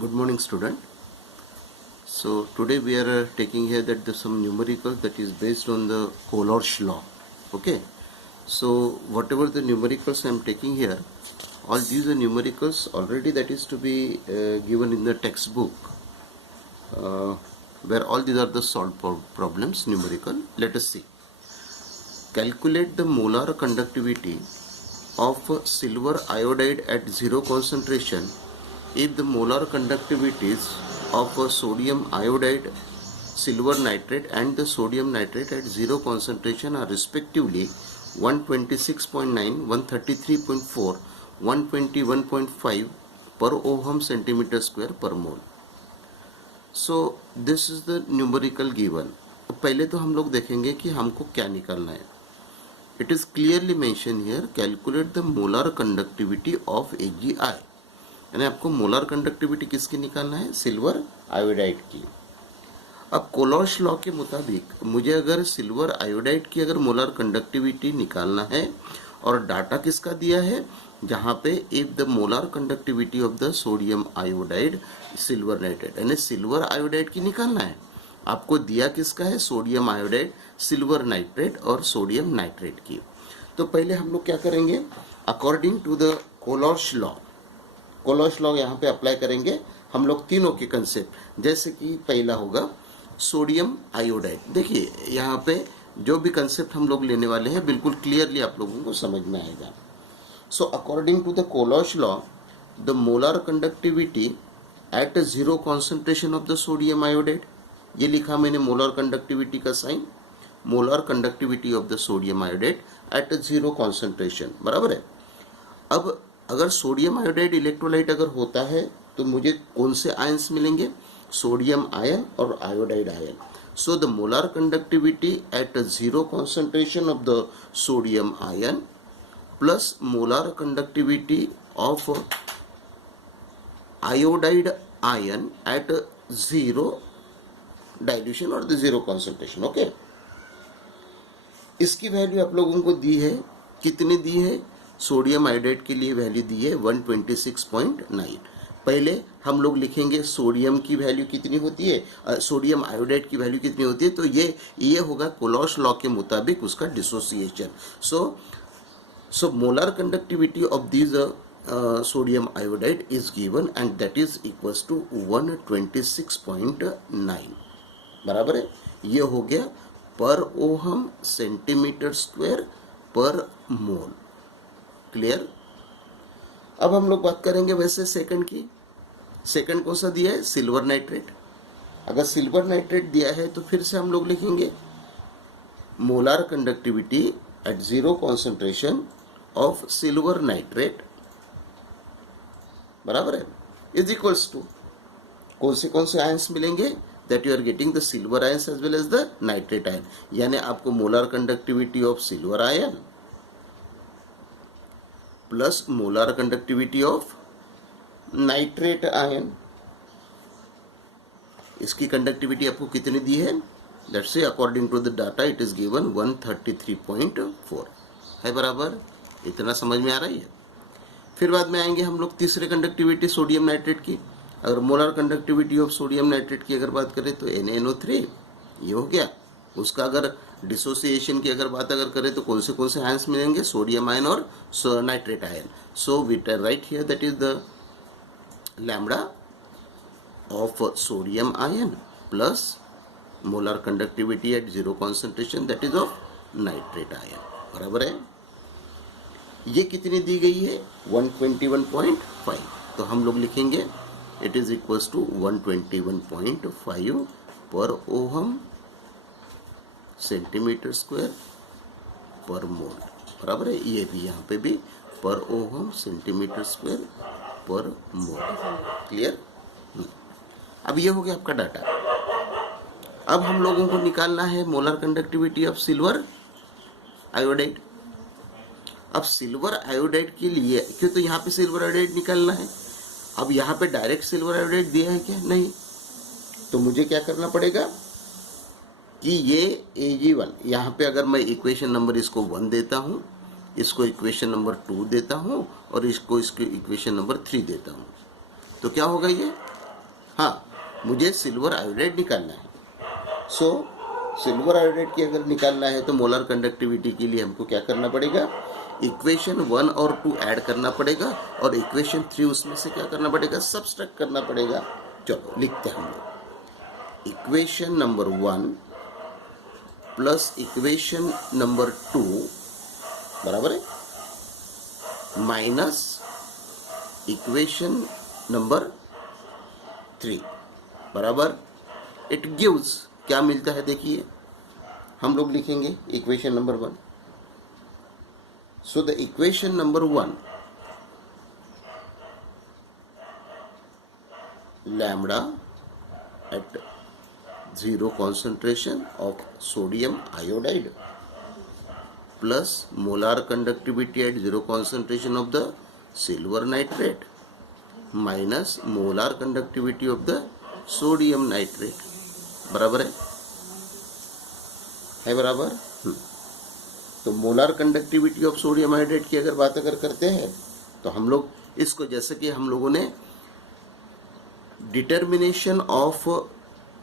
Good morning, student. So today we are taking here that there's some numericals that is based on the Color's law. Okay. So whatever the numericals I am taking here, all these are numericals already that is to be given in the textbook, where all these are the solved problems numerical. Let us see. Calculate the molar conductivity of silver iodide at zero concentration if the molar conductivities of sodium iodide, silver nitrate and the sodium nitrate at zero concentration are respectively 126.9, 133.4, 121.5 per ohm centimeter square per mole. So this is the numerical given. पहले तो हम लोग देखेंगे कि हमको क्या निकालना है. It is clearly mentioned here, calculate the molar conductivity of AgI. यानी आपको मोलर कंडक्टिविटी किसकी निकालना है? सिल्वर आयोडाइड की. अब कोलोश लॉ के मुताबिक मुझे अगर सिल्वर आयोडाइड की अगर मोलर कंडक्टिविटी निकालना है और डाटा किसका दिया है, जहाँ पे if the molar conductivity of the sodium iodide silver nitrate, यानी सिल्वर आयोडाइड की निकालना है. आपको दिया किसका है? सोडियम आयोडाइड, सिल्वर नाइट्रेट और सोडियम नाइट्रेट की. तो पहले हम लोग क्या करेंगे, according to the Kohlrausch law, Kohlrausch law यहाँ पे अप्लाई करेंगे हम लोग तीनों के कंसेप्ट. जैसे कि पहला होगा सोडियम आयोडाइड. देखिए यहाँ पे जो भी कंसेप्ट हम लोग लेने वाले हैं बिल्कुल क्लियरली आप लोगों को समझ में आएगा. So according to the Kohlrausch law, the molar conductivity at zero concentration of the sodium iodide, ये लिखा मैंने मोलर कंडक्टिविटी का sign, molar conductivity of the sodium iodide at zero concentration, बराबर है. अब अगर सोडियम आयोडाइड इलेक्ट्रोलाइट अगर होता है तो मुझे कौन से आयंस मिलेंगे? सोडियम आयन और iodide ion. So the molar conductivity at zero concentration of the sodium ion plus molar conductivity of iodide ion at zero dilution और द जीरो कॉन्सेंट्रेशन. ओके, इसकी वैल्यू आप लोगों को दी है, कितनी दी है? सोडियम आयोडाइड के लिए वैल्यू दी है 126.9. पहले हम लोग लिखेंगे सोडियम की वैल्यू कितनी होती है, सोडियम आयोडाइड की वैल्यू कितनी होती है. तो ये होगा कोलोश लॉ के मुताबिक उसका dissociation. So molar conductivity of this sodium iodide is given and that is equals to 126.9, बराबर है. ये हो गया पर ओहम सेंटीमीटर स्क्वायर पर मोल. क्लियर. अब हम लोग बात करेंगे वैसे सेकंड की. सेकंड कौन सा दिया है? Silver nitrate. अगर सिल्वर नाइट्रेट दिया है तो फिर से हम लोग लिखेंगे molar conductivity at zero concentration of silver nitrate, बराबर है, इज इक्वल्स टू कौन से आयंस मिलेंगे? That you are getting the silver ions as well as the nitrate ion. यानी आपको molar conductivity of silver ion plus molar conductivity of nitrate ion, इसकी conductivity आपको कितनी दी है? दैट्स से according to the data it is given 133.4 है, बराबर. इतना समझ में आ रही है. फिर बाद में आएंगे हम लोग तीसरे कंडक्टिविटी सोडियम नाइट्रेट की. अगर molar conductivity of sodium nitrate की अगर बात करें तो NaNO3 ये हो गया. उसका अगर डिसोसिएशन की अगर बात अगर करें तो कौन से आयंस मिलेंगे? सोडियम आयन और nitrate ion. So we write here that is the lambda of sodium ion plus molar conductivity at zero concentration that is of nitrate ion, बराबर है. ये कितनी दी गई है? 121.5. तो हम लोग लिखेंगे इट इज इक्वल्स टू 121.5 पर ओहम सेंटीमीटर स्क्वायर पर मोल, बराबर है. ये भी यहाँ पे भी पर ओहम सेंटीमीटर स्क्वायर पर मोल. क्लियर. अब ये हो गया आपका डाटा. अब हम लोगों को निकालना है molar conductivity of silver iodide. अब सिल्वर आयोडाइड के लिए क्यों, तो यहाँ पे सिल्वर आयोडाइड निकालना है. अब यहाँ पे डायरेक्ट सिल्वर आयोडाइड दिया है क्या? नहीं. तो मुझे क्या करना पड़ेगा कि ये Ag1, यहाँ पे अगर मैं इक्वेशन नंबर इसको 1 देता हूँ, इसको इक्वेशन नंबर 2 देता हूँ और इसको इक्वेशन नंबर 3 देता हूँ, तो क्या होगा? ये हाँ, मुझे सिल्वर आयोडाइड निकालना है। सो सिल्वर आयोडाइड की अगर निकालना है तो मोलर कंडक्टिविटी के लिए हमको क्या करना पड़ेगा, इक्वेशन 1 और 2 ऐड करना पड़ेगा और इक्वेशन 3 उसमें से क्या करना पड़ेगा, सब्सट्रैक्ट करना पड़ेगा। चलो लिखते हैं हम लोग, equation number 1 plus equation number 2 बराबर है माइनस इक्वेशन नंबर 3 बराबर, इट गिव्स, क्या मिलता है देखिए, हम लोग लिखेंगे equation number 1। So the equation number 1, lambda at 0 concentration of sodium iodide plus molar conductivity at 0 concentration of the silver nitrate minus molar conductivity of the sodium nitrate बराबर है बराबर। तो molar conductivity of sodium iodide की अगर बात करते हैं तो हम लोग इसको, जैसे कि हम लोगों ने determination of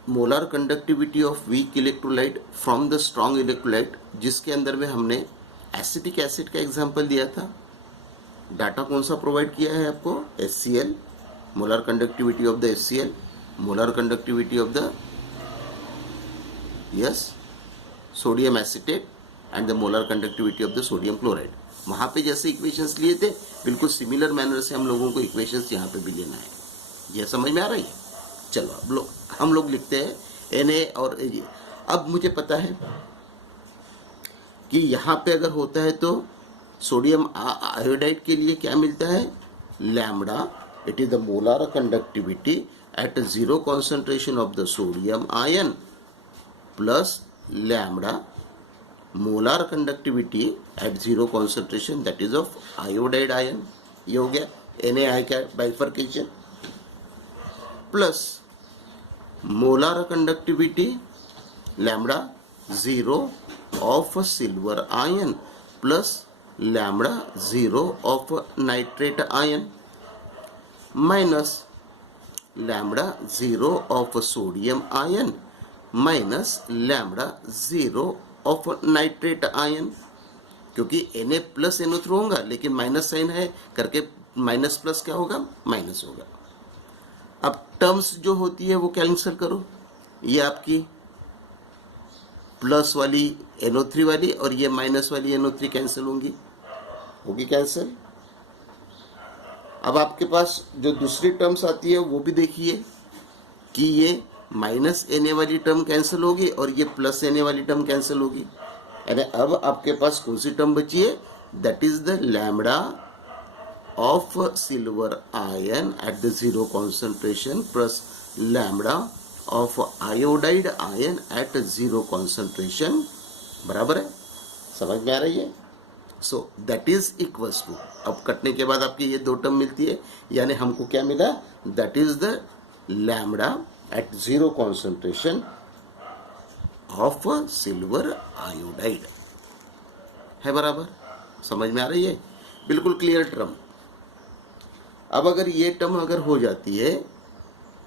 molar conductivity of weak electrolyte from the strong electrolyte, जिसके अंदर में हमने एसिटिक एसिड का एग्जांपल दिया था। डाटा कौन सा प्रोवाइड किया है आपको, HCl, molar conductivity of the HCl, molar conductivity of the sodium acetate and the molar conductivity of the sodium chloride. वहां पे जैसे इक्वेशंस लिए थे बिल्कुल सिमिलर मैनर से हम लोगों को इक्वेशंस यहाँ पे भी लेना है। यह समझ में आ रही है? चलो अब हम लोग लिखते हैं Na और Ag। अब मुझे पता है कि यहाँ पे अगर होता है तो सोडियम आयोडाइड के लिए क्या मिलता है, lambda, it is the molar conductivity at 0 concentration of the sodium ion plus lambda molar conductivity at 0 concentration that is of iodide ion. ये हो गया Na का bifurcation, plus molar conductivity lambda 0 of silver ion plus lambda 0 of nitrate ion minus lambda 0 of sodium ion minus lambda 0 of nitrate ion, क्योंकि Na plus NO3 होगा लेकिन minus sign है करके minus plus क्या होगा, minus होगा। अब terms जो होती है वो कैंसिल करो, ये आपकी प्लस वाली NO3 वाली और ये माइनस वाली NO3 कैंसिल होगी कैंसिल। अब आपके पास जो दूसरी टर्म्स आती है वो भी देखिए कि ये माइनस Na वाली टर्म कैंसिल होगी और ये प्लस Na वाली टर्म कैंसिल होगी। यानी अब आपके पास कौन सी टर्म बची है, that is the lambda of silver ion at the 0 concentration plus lambda of iodide ion at 0 concentration बराबर है। समझ में आ रही है? So that is equals to, अब कटने के बाद आपकी ये दो टर्म मिलती है, यानी हमको क्या मिला, that is the lambda at 0 concentration of silver iodide है बराबर। समझ में आ रही है? बिल्कुल क्लियर टर्म। अब अगर ये टर्म अगर हो जाती है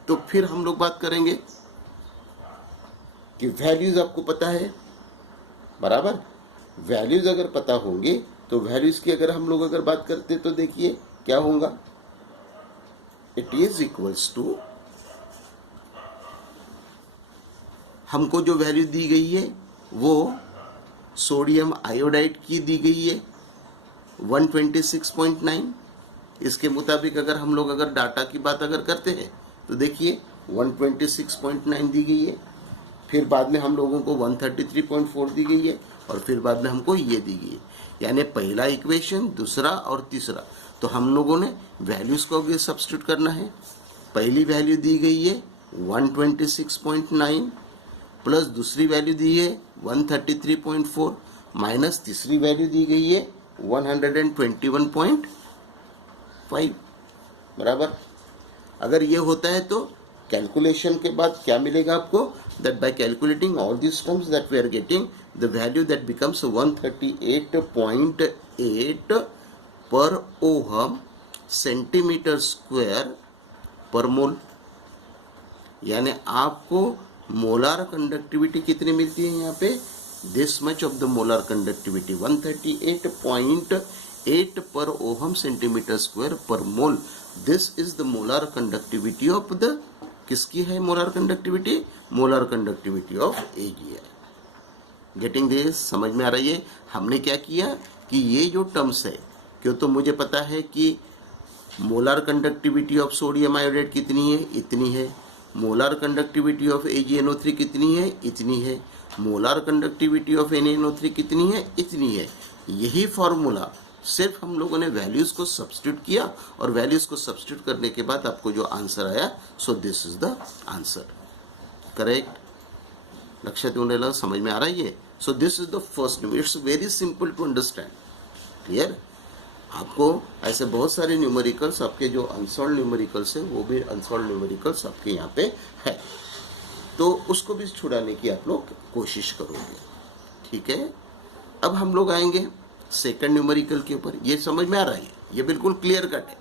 तो फिर हम लोग बात करेंगे कि वैल्यूज आपको पता है बराबर। वैल्यूज अगर पता होंगे तो वैल्यूज की अगर हम लोग अगर बात करते तो देखिए क्या होगा, इट इज इक्वल्स टू, हमको जो वैल्यू दी गई है वो सोडियम आयोडाइड की दी गई है 126.9। इसके मुताबिक अगर हम लोग अगर डाटा की बात अगर करते हैं तो देखिए 126.9 दी गई है, फिर बाद में हम लोगों को 133.4 दी गई है और फिर बाद में हमको ये दी गई है। यानी पहला इक्वेशन, दूसरा और तीसरा, तो हम लोगों ने वैल्यूज को भी सब्स्टिट्यूट करना है। पहली वैल्यू दी गई है 126.9 प्लस दूसरी वैल्यू दी है 133.4 माइनस तीसरी वैल्यू दी गई है 121.5 बराबर। अगर ये होता है तो कैलकुलेशन के बाद क्या मिलेगा आपको, that by calculating all this terms that we are getting the value that becomes 138.8 पर ओहम सेंटीमीटर स्क्वायर पर मोल। यानी आपको मोलार कंडक्टिविटी कितनी मिलती है यहाँ पे, this much of the molar conductivity 138.8 पर ohm centimetre square per mole. This is the molar conductivity of the, किसकी है molar conductivity, molar conductivity of AgI। Getting this, समझ में आ रही है। हमने क्या किया कि ये जो टर्म्स है, क्यों तो मुझे पता है कि molar conductivity of sodium iodide कितनी है, इतनी है। मोलार कंडक्टिविटी ऑफ AgNO3 कितनी है, इतनी है। मोलार कंडक्टिविटी ऑफ NaNO3 कितनी है, इतनी है। यही फॉर्मूला सिर्फ हम लोगों ने वैल्यूज को सब्स्टिट्यूट किया और वैल्यूज को सब्स्टिट्यूट करने के बाद आपको जो आंसर आया, so this is the answer. Correct, लक्षात येऊन राहिलं, समझ में आ रहा है ये। So this is the first, it's very simple to understand. Clear, आपको ऐसे बहुत सारे न्यूमेरिकल्स, आपके जो अनसॉल्व न्यूमेरिकल्स है वो भी अनसॉल्व न्यूमेरिकल्स आपके यहाँ पे है, तो उसको भी छुड़ाने की आप लोग कोशिश करोगे। ठीक है, अब हम लोग आएंगे सेकंड न्यूमेरिकल के ऊपर। ये समझ में आ रहा है, ये बिल्कुल क्लियर कट है।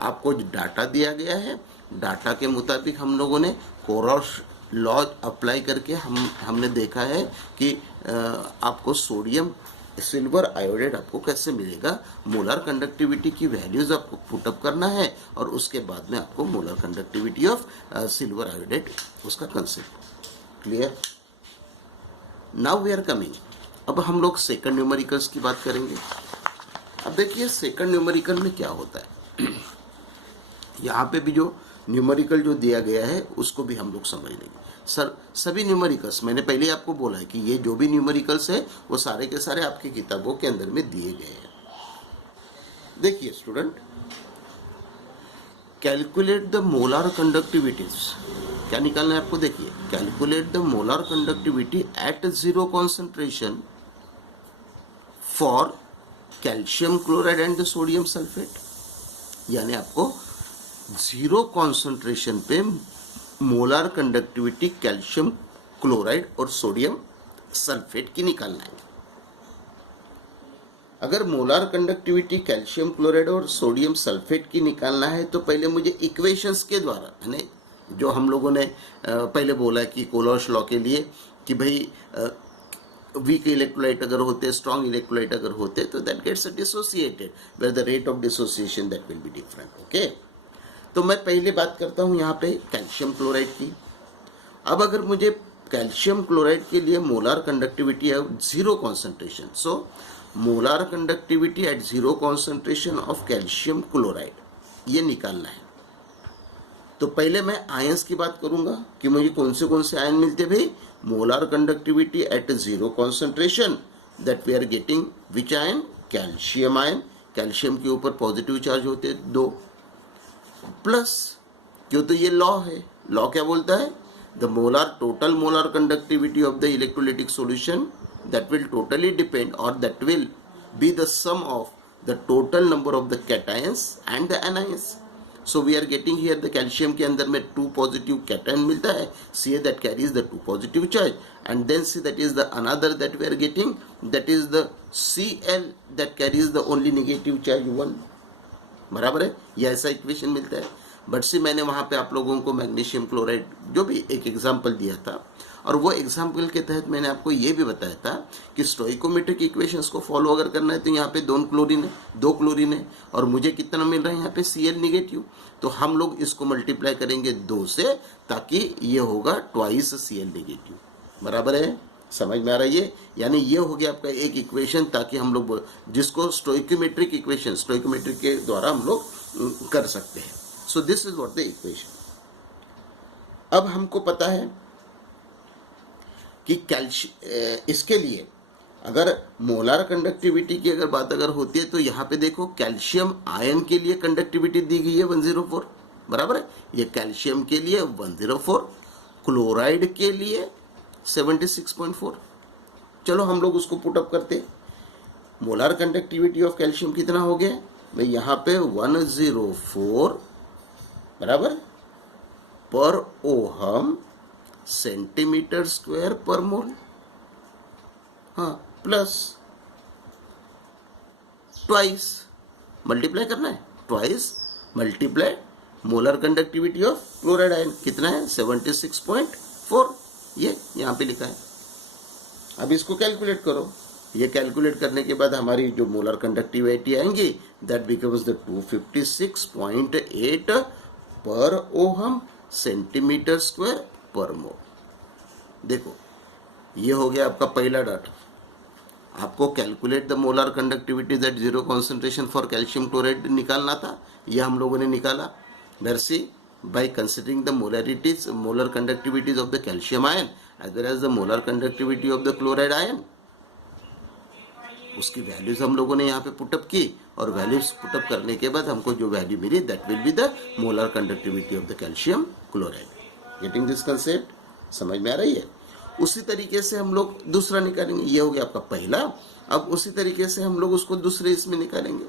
आपको डाटा दिया गया है, डाटा के मुताबिक हम लोगों ने कोरॉस लॉ अप्लाई करके हमने देखा है कि आपको सोडियम सिल्वर आयोडाइड आपको कैसे मिलेगा। मोलर कंडक्टिविटी की वैल्यूज आपको पुटअप करना है और उसके बाद में आपको molar conductivity of silver iodide, उसका concept. Clear, now we are coming, अब हम लोग सेकंड न्यूमेरिकल्स की बात करेंगे। अब देखिए सेकंड न्यूमेरिकल में क्या होता है, यहाँ पे भी जो न्यूमेरिकल जो दिया गया है उसको भी हम लोग समझ लेंगे। सर सभी न्यूमेरिकल्स, मैंने पहले आपको बोला है कि ये जो भी न्यूमेरिकल्स है वो सारे के सारे आपकी किताबों के अंदर में दिए गए हैं। देखिए student, calculate the molar conductivities, क्या निकालना है आपको, देखिए calculate the molar conductivity at 0 concentration for calcium chloride and the sodium sulphate. यानी आपको 0 कॉन्सेंट्रेशन पे मोलर कंडक्टिविटी कैल्शियम क्लोराइड और सोडियम सल्फेट की निकालना है। अगर मोलर कंडक्टिविटी कैल्शियम क्लोराइड और सोडियम सल्फेट की निकालना है तो पहले मुझे इक्वेशंस के द्वारा, यानी जो हम लोगों ने पहले बोला कि कोलोश लॉ के लिए कि भाई वीक इलेक्ट्रोलाइट अगर होते, स्ट्रॉन्ग इलेक्ट्रोलाइट अगर होते तो that gets dissociated, where the rate of dissociation that will be different. Okay, तो मैं पहले बात करता हूँ यहाँ पे कैल्शियम क्लोराइड की। अब अगर मुझे कैल्शियम क्लोराइड के लिए मोलर कंडक्टिविटी है 0 concentration, so molar conductivity at 0 concentration of calcium chloride ये निकालना है। तो पहले मैं आयंस की बात करूंगा कि मुझे कौन से आयन मिलते भाई, molar conductivity at 0 concentration that we are getting which ion, calcium ion. Calcium के ऊपर पॉजिटिव चार्ज होते 2 प्लस, क्यों तो ये लॉ है, लॉ क्या बोलता है, the molar total molar conductivity of the electrolytic solution that will totally depend or that will be the sum of the total number of the cations and the anions. So we are getting here the calcium के अंदर में 2 positive cation मिलता है, Ca that carries the 2 positive charge, and then C that is the another that we are getting, that is the Cl that carries the only negative charge 1। बराबर है, यह ऐसा equation मिलता है। बट सी मैंने वहाँ पे आप लोगों को मैग्नीशियम क्लोराइड जो भी एक एग्जाम्पल दिया था, और वो एग्जाम्पल के तहत मैंने आपको ये भी बताया था कि स्टोइकोमेट्रिक इक्वेशंस को फॉलो अगर करना है तो यहाँ पे 2 क्लोरीन है और मुझे कितना मिल रहा है यहाँ पे Cl निगेटिव, तो हम लोग इसको मल्टीप्लाई करेंगे 2 से, ताकि ये होगा ट्वाइस Cl निगेटिव। बराबर है, समझ में आ रहा है ये, यानी ये हो गया आपका एक इक्वेशन, ताकि हम लोग जिसको स्टोइकोमेट्रिक इक्वेशन, स्टोइकोमेट्रिक के द्वारा हम लोग कर सकते हैं। सो this is what the equation. अब हमको पता है कि इसके लिए अगर मोलर कंडक्टिविटी की अगर बात अगर होती है तो यहाँ पे देखो कैल्शियम आयन के लिए कंडक्टिविटी दी गई है 104, बराबर है, ये कैल्शियम के लिए 104, क्लोराइड के लिए 76.4। चलो हम लोग उसको पुटअप करते। मोलर कंडक्टिविटी ऑफ कैल्शियम कितना हो गया भाई, यहाँ पे 104 बराबर पर ओहम सेंटीमीटर स्क्वायर पर मोल, हाँ, प्लस ट्वाइस मल्टीप्लाई करना है, twice multiply molar conductivity of chloride ion कितना है 76.4, ये यहाँ पे लिखा है। अब इसको कैलकुलेट करो, ये कैलकुलेट करने के बाद हमारी जो मोलर कंडक्टिविटी आएंगी दैट बिकम्स द 256.8 पर ओहम सेंटीमीटर स्क्वायर पर मोल। देखो ये हो गया आपका पहला डाटा। आपको calculate the molar conductivity that zero concentration for calcium chloride निकालना था, ये हम लोगों ने निकाला। वेरसी by considering the molar conductivities of the calcium ion as well as the molar conductivity of the chloride ion, उसकी वैल्यूज हम लोगों ने यहाँ पे पुटअप की और वैल्यूज पुटअप करने के बाद हमको जो वैल्यू मिली that will be the molar conductivity of the calcium chloride. Getting this concept, समझ में आ रही है? उसी तरीके से हम लोग दूसरा निकालेंगे, ये हो गया आपका पहला। अब उसी तरीके से हम लोग उसको दूसरे इसमें निकालेंगे।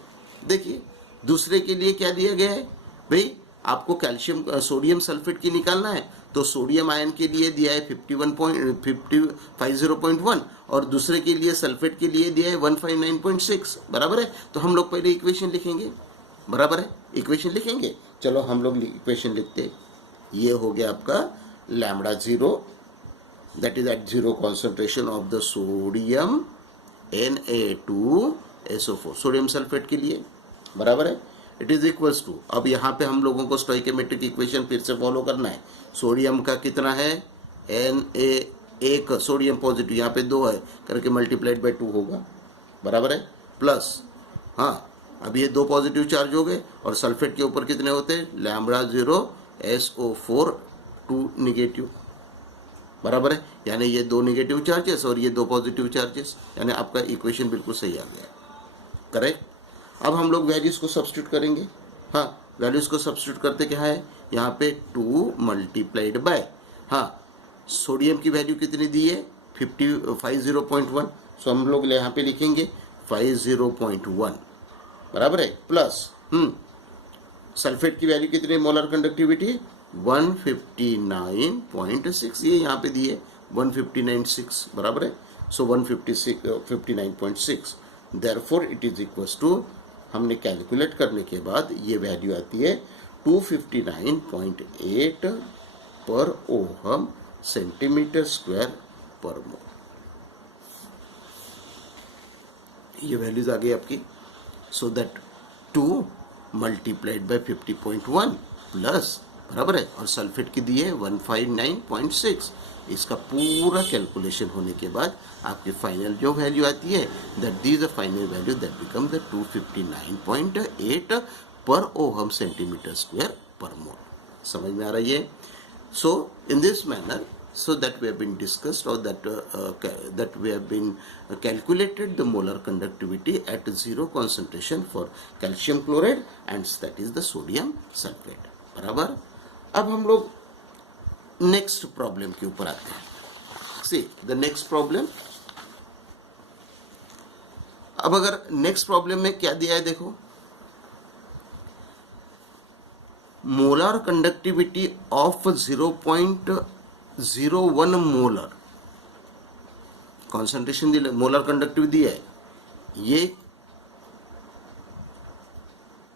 देखिए दूसरे के लिए क्या दिया गया है भाई, आपको कैल्शियम सोडियम सल्फेट की निकालना है तो सोडियम आयन के लिए दिया है 50.1 और दूसरे के लिए सल्फेट के लिए दिया है 159.6, बराबर है। तो हम लोग पहले इक्वेशन लिखेंगे, बराबर है, इक्वेशन लिखेंगे। चलो हम लोग इक्वेशन लिखते। ये हो गया आपका lambda zero that is at zero concentration of the sodium Na2SO4 sodium sulphate के लिए, बराबर है। इट इज इक्वल्स टू, अब यहाँ पे हम लोगों को स्टोइकोमेट्रिक इक्वेशन फिर से फॉलो करना है। सोडियम का कितना है Na, सोडियम पॉजिटिव, यहाँ पे 2 है करके मल्टीप्लाइड बाय 2 होगा, बराबर है, प्लस हाँ अब ये 2 पॉजिटिव चार्ज हो गए और सल्फेट के ऊपर कितने होते हैं लैम्बडा 0SO4 2 निगेटिव, बराबर है। यानी ये 2 निगेटिव चार्जेस और ये 2 पॉजिटिव चार्जेस, यानी आपका इक्वेशन बिल्कुल सही आ गया, करेक्ट। अब हम लोग वैल्यूज को सब्स्टिट्यूट करेंगे। हाँ वैल्यूज को सब्स्टिट्यूट करते क्या है, यहाँ पे 2 मल्टीप्लाइड बाय, हाँ सोडियम की वैल्यू कितनी दी है 50.1, सो हम लोग यहाँ पे लिखेंगे 50.1, बराबर है, प्लस सल्फेट की वैल्यू कितनी मोलर कंडक्टिविटी 159.6, ये यहाँ पे दी है 159.6, बराबर है। So 159.6 therefore it is equals to, हमने कैलकुलेट करने के बाद ये वैल्यू आती है 259.8 पर ओहम सेंटीमीटर स्क्वायर पर मोल। ये वैल्यूज आ गई आपकी। So that 2 multiplied by 50.1 plus, बराबर है, और सल्फेट की दी है 159.6। इसका पूरा कैलकुलेशन होने के बाद आपकी फाइनल जो वैल्यू आती है that this the final value that become the 259.8 पर ओहम सेंटीमीटर स्क्वायर पर मोल। समझ में आ रही है? So in this manner, so that we have been discussed or that we have been calculated the molar conductivity at zero concentration for calcium chloride and that is the sodium sulfate, बराबर। अब हम लोग next problem के ऊपर आते हैं। See the next problem. अब अगर नेक्स्ट प्रॉब्लम में क्या दिया है देखो, molar conductivity of 0.01 molar concentration molar conductivity दिया है, ये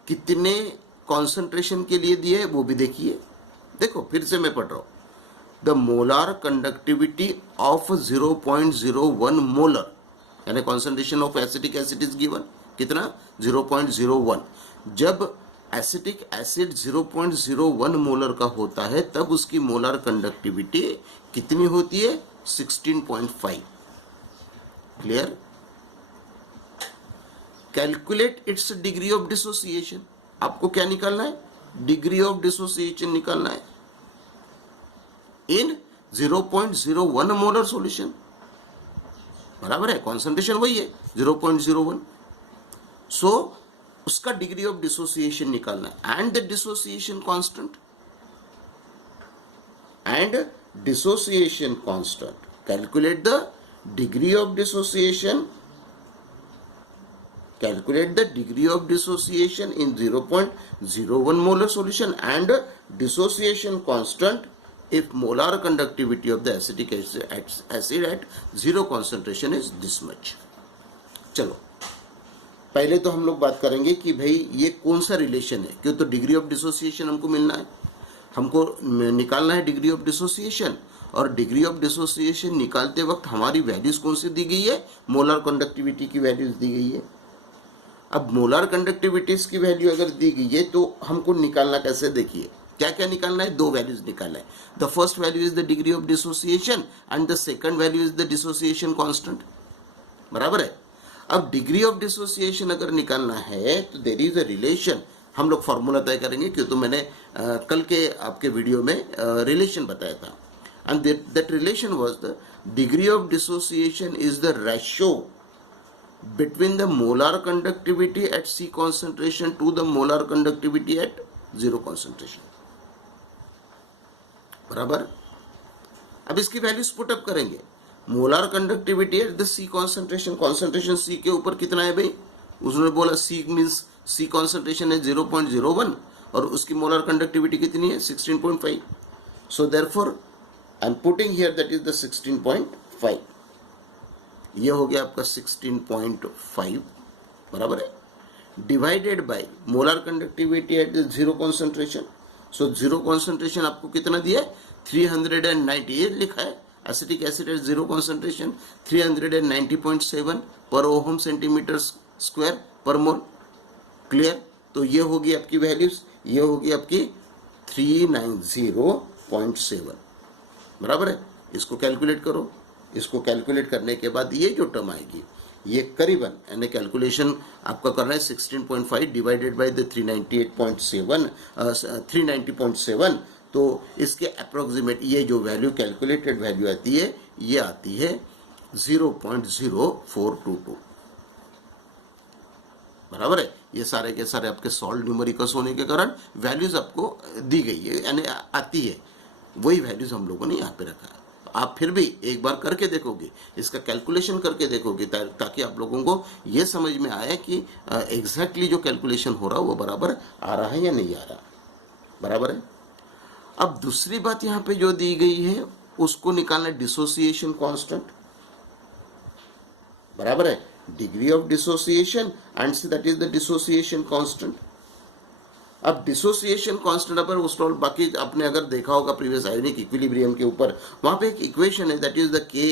कितने कॉन्सेंट्रेशन के लिए दिया है वो भी देखिए। देखो फिर से मैं पढ़ रहा हूं, the molar conductivity of 0.01 molar यानी concentration of acetic acid is given कितना 0.01। जब एसिटिक एसिड 0.01 मोलर का होता है तब उसकी मोलर कंडक्टिविटी कितनी होती है 16.5। Clear? Calculate its degree of dissociation. आपको क्या निकालना है? डिग्री ऑफ डिसोसिएशन निकालना है इन 0.01 मोलर सॉल्यूशन, बराबर है, कॉन्सेंट्रेशन वही है 0.01। सो उसका डिग्री ऑफ डिसोसिएशन निकालना है and the dissociation constant calculate the degree of dissociation, calculate the degree of dissociation in 0.01 molar solution and dissociation constant if molar conductivity of the acetic acid at zero concentration is this much। चलो पहले तो हम लोग बात करेंगे कि भाई ये कौन सा रिलेशन है, क्यों तो डिग्री ऑफ डिसोसिएशन हमको मिलना है, हमको निकालना है डिग्री ऑफ डिसोसिएशन। और डिग्री ऑफ डिसोसिएशन निकालते वक्त हमारी वैल्यूज कौन सी दी गई है, मोलर कंडक्टिविटी की वैल्यूज दी गई है। अब मोलर कंडक्टिविटीज की वैल्यू अगर दी गई है तो हमको निकालना कैसे, देखिए क्या क्या निकालना है, दो वैल्यूज निकालना है। The first value is the degree of dissociation and the second value is the dissociation constant, बराबर है। अब डिग्री ऑफ डिसोसिएशन अगर निकालना है तो देयर इज अ रिलेशन, हम लोग फॉर्मूला तय करेंगे, क्यों तो मैंने कल के आपके वीडियो में रिलेशन बताया था। And that relation was the degree of dissociation is the ratio between the molar conductivity at C concentration to the molar conductivity at 0 concentration, बराबर। अब इसकी वैल्यूज पुट अप करेंगे। Molar conductivity at the C concentration, concentration C के ऊपर कितना है भाई, उसने बोला C मीन्स C concentration है 0.01 और उसकी मोलर कंडक्टिविटी कितनी है 16.5। So therefore I am putting here that is the 16.5। ये हो गया आपका 16.5, बराबर है, divided by molar conductivity eight the 0 concentration. So 0 concentration आपको कितना दिया है 390, ये लिखा है एसिटिक एसिड एट 0 कॉन्सेंट्रेशन 390.7 पर ओहम सेंटीमीटर स्क्वायर पर मोल, क्लियर। तो ये होगी आपकी वैल्यूज, ये होगी आपकी 390.7, बराबर है। इसको कैलकुलेट करो, इसको कैलकुलेट करने के बाद ये जो टर्म आएगी ये करीबन, यानी कैलकुलेशन आपका करना है 16.5 डिवाइडेड बाय द 390.7, तो इसके अप्रोक्सीमेट ये जो वैल्यू कैलकुलेटेड वैल्यू आती है ये आती है 0.0422, बराबर है। ये सारे के सारे आपके सॉल्व न्यूमेरिकल्स होने के कारण वैल्यूज आपको दी गई है, यानी आती है, वही वैल्यूज हम लोगों ने यहाँ पे रखा है। आप फिर भी एक बार करके देखोगे, इसका कैलकुलेशन करके देखोगे, ताकि आप लोगों को ये समझ में आए कि एग्जैक्टली जो कैलकुलेशन हो रहा है वो बराबर आ रहा है या नहीं आ रहा, बराबर है। अब दूसरी बात यहाँ पे जो दी गई है उसको निकालना डिसोसिएशन कांस्टेंट, बराबर है, degree of dissociation and that is the dissociation constant. अब डिसोसिएशन कांस्टेंट पर उस बाकी आपने अगर देखा होगा प्रीवियस आयोनिक इक्विलिब्रियम के ऊपर, वहां पे एक इक्वेशन है that is the Ka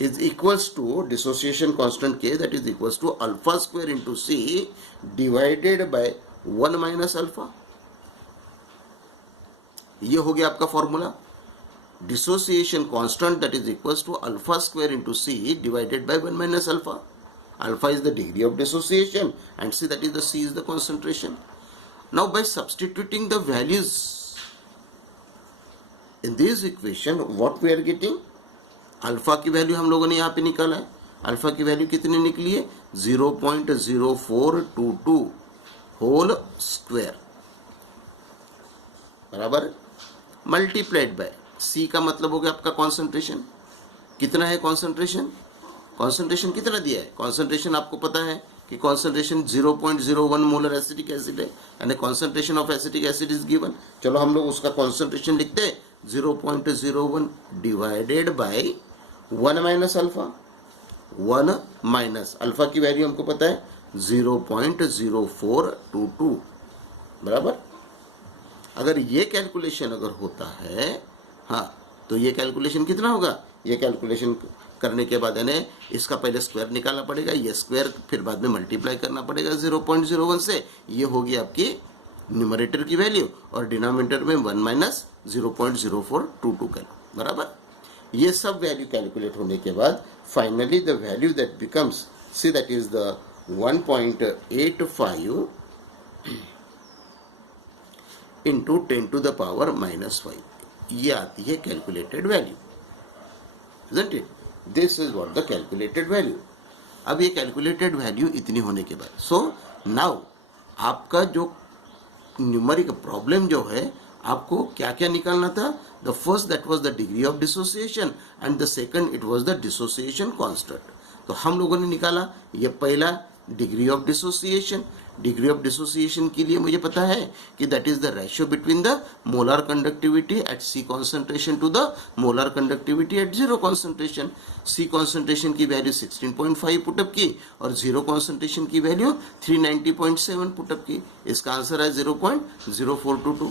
is equals to dissociation constant K, that is equals to alpha square into C divided by 1 minus alpha। ये हो गया आपका formula, dissociation constant that is equals to alpha square into C divided by 1 minus alpha। Alpha is the degree of dissociation and C, that is the C is the concentration. Now by substituting the values in this equation, what we are getting, alpha की value हम लोगों ने यहाँ पे निकाला है। Alpha की value कितनी निकली है 0.0422 होल स्क्वायर, बराबर, मल्टीप्लाइड बाय सी का मतलब हो गया आपका कॉन्सेंट्रेशन। कितना है कॉन्सेंट्रेशन, कॉन्सेंट्रेशन कितना दिया है, कॉन्सेंट्रेशन आपको पता है कि कॉन्सेंट्रेशन 0.01 मोलर एसिटिक एसिड है, यानी concentration of acetic acid is given. चलो हम लोग उसका कॉन्सेंट्रेशन लिखते हैं 0.01 divided by 1 minus alpha. 1 minus alpha की वैल्यू हमको पता है 0.0422, बराबर। अगर ये कैलकुलेशन अगर होता है, हाँ, तो ये कैलकुलेशन कितना होगा, ये कैलकुलेशन करने के बाद यानी इसका पहले स्क्वायर निकालना पड़ेगा, ये स्क्वायर फिर बाद में मल्टीप्लाई करना पड़ेगा 0.01 से, ये होगी आपकी न्यूमरेटर की वैल्यू और डिनोमिनेटर में 1 माइनस 0.0422 कर, बराबर। ये सब वैल्यू कैलकुलेट होने के बाद finally the value that becomes, see that is the 1.85 into 10 to the power -5, ये आती है calculated value, isn't it? This is what the calculated value। अब ये कैलकुलेटेड वैल्यू इतनी होने के बाद, सो नाउ आपका जो न्यूमेरिक प्रॉब्लम जो है आपको क्या क्या निकालना था, the first that was the degree of dissociation and the second it was the dissociation constant. तो हम लोगों ने निकाला, ये पहला degree of dissociation. Degree of dissociation के लिए मुझे पता है कि that is the ratio between the molar conductivity at C concentration to the molar conductivity at zero concentration. C concentration की वैल्यू 16.5 पुटअप की और जीरो कॉन्सेंट्रेशन की वैल्यू 390.7 पुटअप की। इसका आंसर है 0.0422।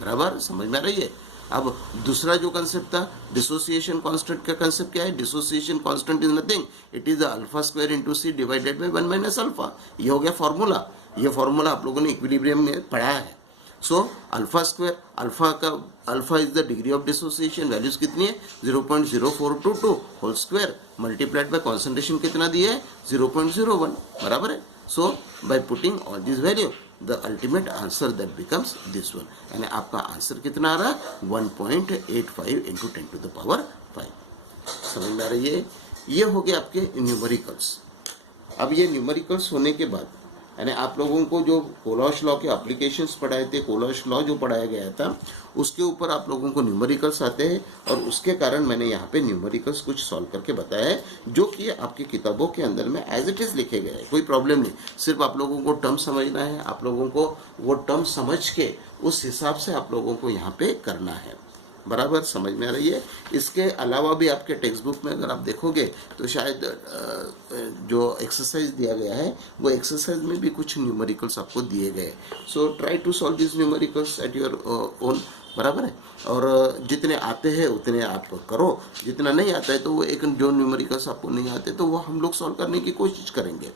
बराबर, समझ में आ रही है। अब दूसरा जो कंसेप्ट था डिसोसिएशन कांस्टेंट का कंसेप्ट क्या है? Dissociation constant is nothing, it is alpha square into C divided by 1 minus alpha. ये हो गया फॉर्मूला। ये फॉर्मूला आप लोगों ने इक्विलिब्रियम में पढ़ा है। So alpha square, alpha is the degree of dissociation, values कितनी है 0.0422 whole square multiplied by concentration कितना दिया है 0.01। बराबर है। So by putting all this value the ultimate answer that becomes this one, यानी आपका आंसर कितना आ रहा है 1.85 इंटू 10 टू द पावर 5। समझ में आ रही है। ये हो गया आपके न्यूमेरिकल्स। अब ये न्यूमेरिकल्स होने के बाद यानी आप लोगों को जो कोलॉश लॉ के एप्लीकेशंस पढ़ाए थे, कोलॉश लॉ जो पढ़ाया गया था उसके ऊपर आप लोगों को न्यूमेरिकल्स आते हैं और उसके कारण मैंने यहाँ पे न्यूमेरिकल्स कुछ सॉल्व करके बताया है जो कि आपकी किताबों के अंदर में एज इट इज लिखे गए हैं। कोई प्रॉब्लम नहीं, सिर्फ आप लोगों को टर्म समझना है। आप लोगों को वो टर्म समझ के उस हिसाब से आप लोगों को यहाँ पे करना है। बराबर, समझ में आ रही है। इसके अलावा भी आपके टेक्स्ट बुक में अगर आप देखोगे तो शायद जो एक्सरसाइज दिया गया है वो एक्सरसाइज में भी कुछ न्यूमेरिकल्स आपको दिए गए। So try to solve this numericals at your own. बराबर है। और जितने आते हैं उतने आप करो, जितना नहीं आता है तो वो एक जो न्यूमेरिकल्स आपको नहीं आते तो वो हम लोग सॉल्व करने की कोशिश करेंगे।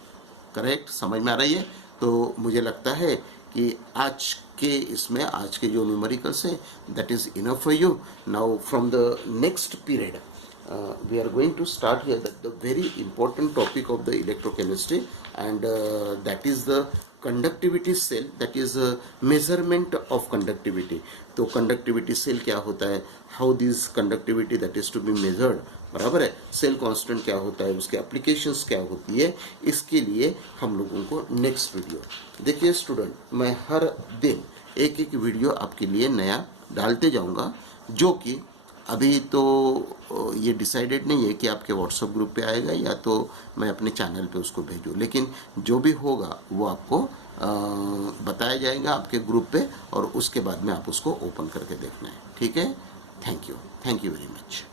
करेक्ट, समझ में आ रही है। तो मुझे लगता है कि आज के जो न्यूमेरिकल्स है that is enough for you. Now from the next period we are going to start here the very important topic of the electrochemistry and that is the conductivity cell, that is measurement of conductivity। तो conductivity cell क्या होता है, how this conductivity that is to be measured। बराबर है। Cell constant क्या होता है, उसके एप्लीकेशंस क्या होती है, इसके लिए हम लोगों को नेक्स्ट वीडियो। देखिए स्टूडेंट, मैं हर दिन एक एक वीडियो आपके लिए नया डालते जाऊंगा जो कि अभी तो ये डिसाइडेड नहीं है कि आपके व्हाट्सएप ग्रुप पे आएगा या तो मैं अपने चैनल पे उसको भेजूँ, लेकिन जो भी होगा वो आपको बताया जाएगा आपके ग्रुप पे और उसके बाद में आप उसको ओपन करके देखना है। ठीक है। Thank you very much.